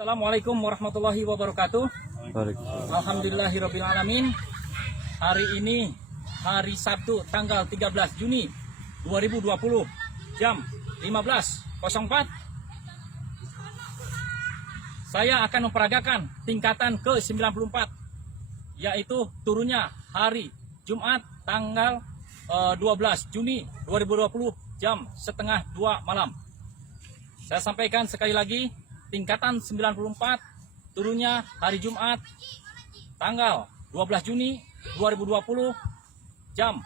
Assalamualaikum warahmatullahi wabarakatuh. Alhamdulillahirrabbilalamin. Hari ini hari Sabtu tanggal 13 Juni 2020 jam 15.04. Saya akan memperagakan tingkatan ke-94, yaitu turunnya hari Jumat tanggal 12 Juni 2020 jam setengah 2 malam. Saya sampaikan sekali lagi, tingkatan 94 turunnya hari Jumat tanggal 12 Juni 2020 jam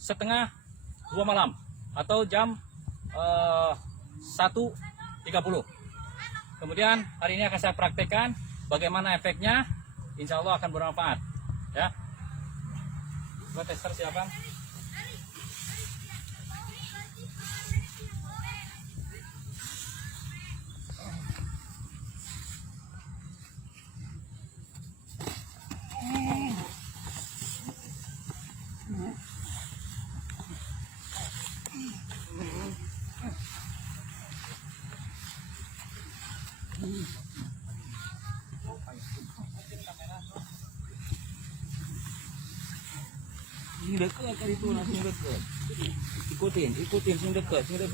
setengah 2 malam atau jam 1.30. Kemudian hari ini akan saya praktekkan bagaimana efeknya. Insya Allah akan bermanfaat ya. Coba tester silakan. Sing dekat kali itu langsung dekat. Ikutin sing dekat. Sini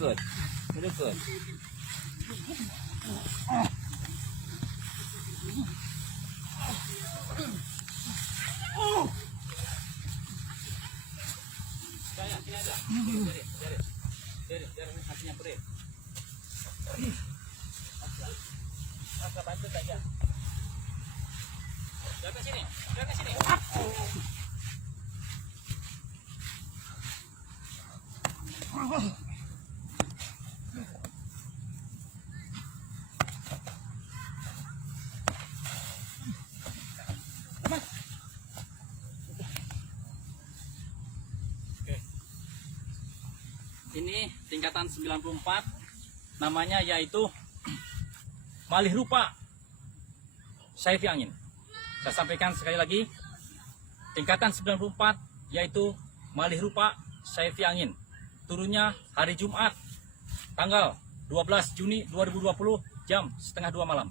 aja. Biarin hatinya perih. Masa bantu saja. Jaga sini. Ini tingkatan 94, namanya yaitu malih rupa Saifi Angin. Saya sampaikan sekali lagi, tingkatan 94 yaitu malih rupa Saifi Angin. Turunnya hari Jumat tanggal 12 Juni 2020 jam setengah 2 malam.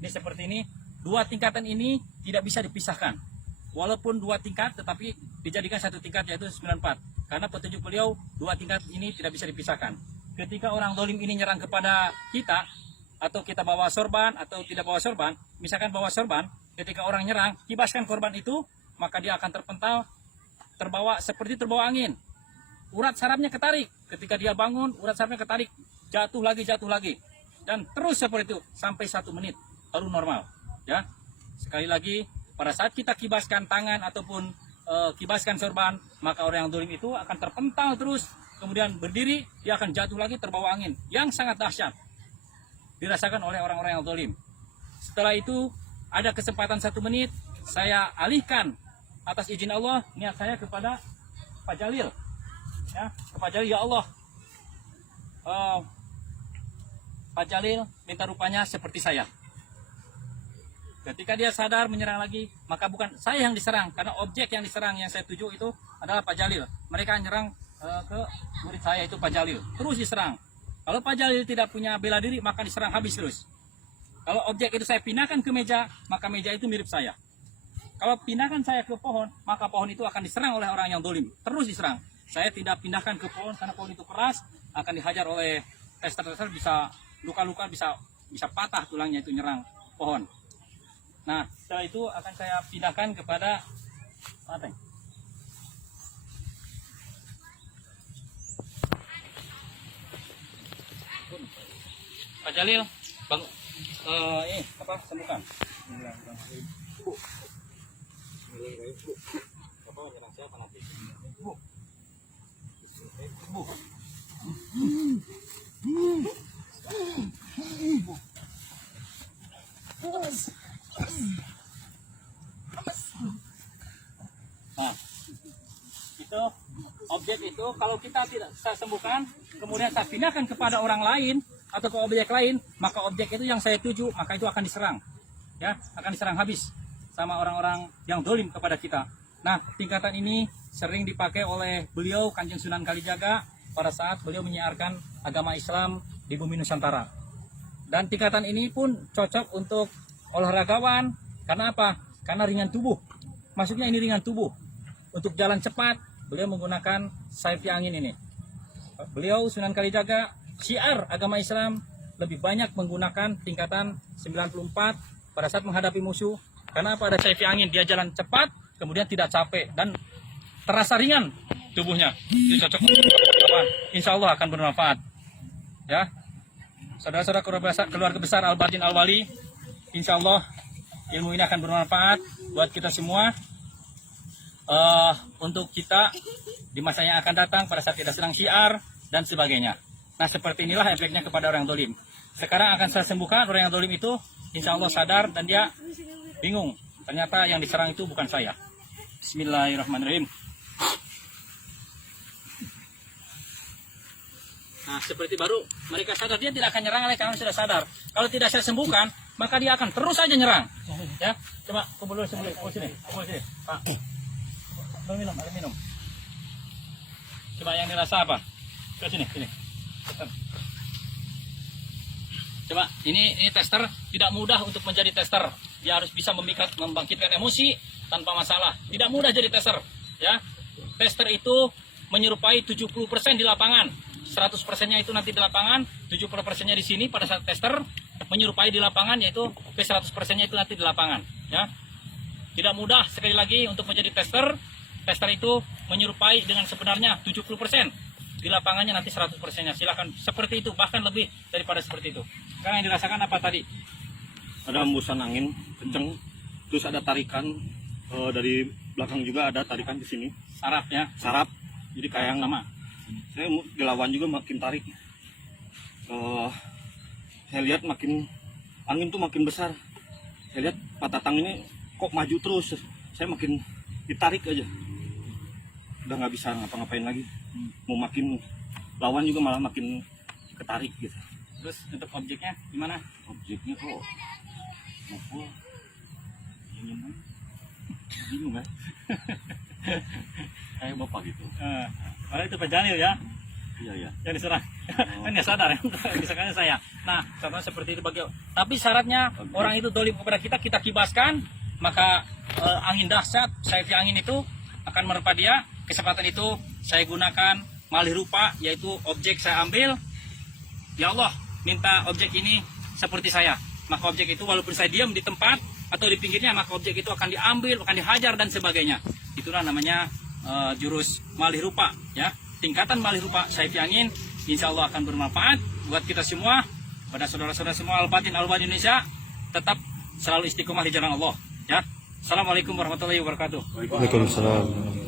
Ini seperti ini, dua tingkatan ini tidak bisa dipisahkan. Walaupun dua tingkat tetapi dijadikan satu tingkat yaitu 94. Karena petunjuk beliau dua tingkat ini tidak bisa dipisahkan. Ketika orang dolim ini nyerang kepada kita, atau kita bawa sorban atau tidak bawa sorban, misalkan bawa sorban, ketika orang nyerang, kibaskan korban itu, maka dia akan terpental, seperti terbawa angin. Urat sarafnya ketarik, ketika dia bangun, urat sarafnya ketarik, jatuh lagi, dan terus seperti itu sampai 1 menit, baru normal. Ya, sekali lagi, pada saat kita kibaskan tangan ataupun kibaskan sorban, maka orang yang dolim itu akan terpental terus, kemudian berdiri, dia akan jatuh lagi terbawa angin yang sangat dahsyat dirasakan oleh orang-orang yang dolim. Setelah itu ada kesempatan 1 menit, saya alihkan atas izin Allah niat saya kepada Pak Jalil ya, Pak Jalil, ya Allah, Pak Jalil minta rupanya seperti saya. Ketika dia sadar menyerang lagi, maka bukan saya yang diserang, karena objek yang diserang yang saya tuju itu adalah Pak Jalil. Mereka nyerang ke murid saya itu Pak Jalil, terus diserang. Kalau Pak Jalil tidak punya bela diri, maka diserang habis terus. Kalau objek itu saya pindahkan ke meja, maka meja itu mirip saya. Kalau pindahkan saya ke pohon, maka pohon itu akan diserang oleh orang yang dolim, terus diserang. Saya tidak pindahkan ke pohon karena pohon itu keras, akan dihajar oleh tester-tester, bisa luka-luka, bisa patah tulangnya itu nyerang pohon. Nah, setelah itu akan saya pindahkan kepada Ateng. Pak Jalil, sembuhkan. Nah, itu objek itu kalau kita tidak saya sembuhkan, kemudian saya pindahkan kepada orang lain atau ke objek lain, maka objek itu yang saya tuju, maka itu akan diserang, ya, akan diserang habis sama orang-orang yang dolim kepada kita. Nah, tingkatan ini sering dipakai oleh beliau Kanjeng Sunan Kalijaga pada saat beliau menyiarkan agama Islam di bumi Nusantara. Dan tingkatan ini pun cocok untuk olahragawan. Karena apa? Karena ringan tubuh. Maksudnya ini ringan tubuh. Untuk jalan cepat, beliau menggunakan Saifi Angin ini. Beliau Sunan Kalijaga, syiar agama Islam, lebih banyak menggunakan tingkatan 94 pada saat menghadapi musuh. Karena apa? Ada Saifi Angin, dia jalan cepat, kemudian tidak capek dan terasa ringan tubuhnya. Ini cocok untuk olahragawan. Insya Allah akan bermanfaat. Ya, saudara-saudara keluarga besar Al-Bardin Al-Wali, insya Allah ilmu ini akan bermanfaat buat kita semua, untuk kita di masa yang akan datang pada saat kita sedang syiar dan sebagainya. Nah, seperti inilah efeknya kepada orang dolim. Sekarang akan saya sembuhkan orang yang dolim itu, insya Allah sadar dan dia bingung. Ternyata yang diserang itu bukan saya. Bismillahirrahmanirrahim. Nah, seperti baru mereka sadar, dia tidak akan nyerang karena sudah sadar. Kalau tidak saya sembuhkan, maka dia akan terus saja nyerang. Ya, coba kumpul dulu sini, sini. Pak, ada minum. Coba yang dirasa apa? Ke sini. Coba, ini tester tidak mudah untuk menjadi tester. Dia harus bisa membangkitkan emosi tanpa masalah. Tidak mudah jadi tester. Ya, tester itu menyerupai 70% di lapangan. 100%-nya itu nanti di lapangan, 70%-nya di sini pada saat tester, menyerupai di lapangan, yaitu ke 100%-nya itu nanti di lapangan. Ya, tidak mudah sekali lagi untuk menjadi tester. Tester itu menyerupai dengan sebenarnya 70%, di lapangannya nanti 100%-nya. Silakan seperti itu, bahkan lebih daripada seperti itu. Sekarang yang dirasakan apa tadi? Ada hembusan angin kenceng, terus ada tarikan dari belakang juga ada tarikan di sini. Sarafnya, Saraf, jadi kayak yang sama. saya dilawan juga makin tarik. Saya lihat makin angin tuh makin besar. Saya lihat Pak Tatang ini kok maju terus. Saya makin ditarik aja. Udah nggak bisa ngapa-ngapain lagi. Mau makin lawan juga malah makin ketarik gitu. Terus untuk objeknya gimana? Objeknya kok mukul. Bingung kan? Kayak bapak gitu. Kalau itu Pak Janil ya, Iya. yang diserang. Kan nggak sadar ya, misalkan saya. Nah, contohnya seperti itu bagi. Tapi syaratnya orang itu dolim kepada kita kibaskan, maka angin dahsyat, Saifi Angin itu akan menerpa dia. Kesempatan itu saya gunakan malih rupa, yaitu objek saya ambil. Ya Allah, minta objek ini seperti saya. Maka objek itu walaupun saya diam di tempat atau di pinggirnya, maka objek itu akan diambil, akan dihajar dan sebagainya. Itulah namanya jurus malih rupa, ya. Tingkatan malih rupa Saifi Angin, insya Allah akan bermanfaat buat kita semua. Pada saudara-saudara semua Al-Bardin Al-Wali Indonesia, tetap selalu istiqomah di jalan Allah, ya. Assalamualaikum warahmatullahi wabarakatuh. Waalaikumsalam.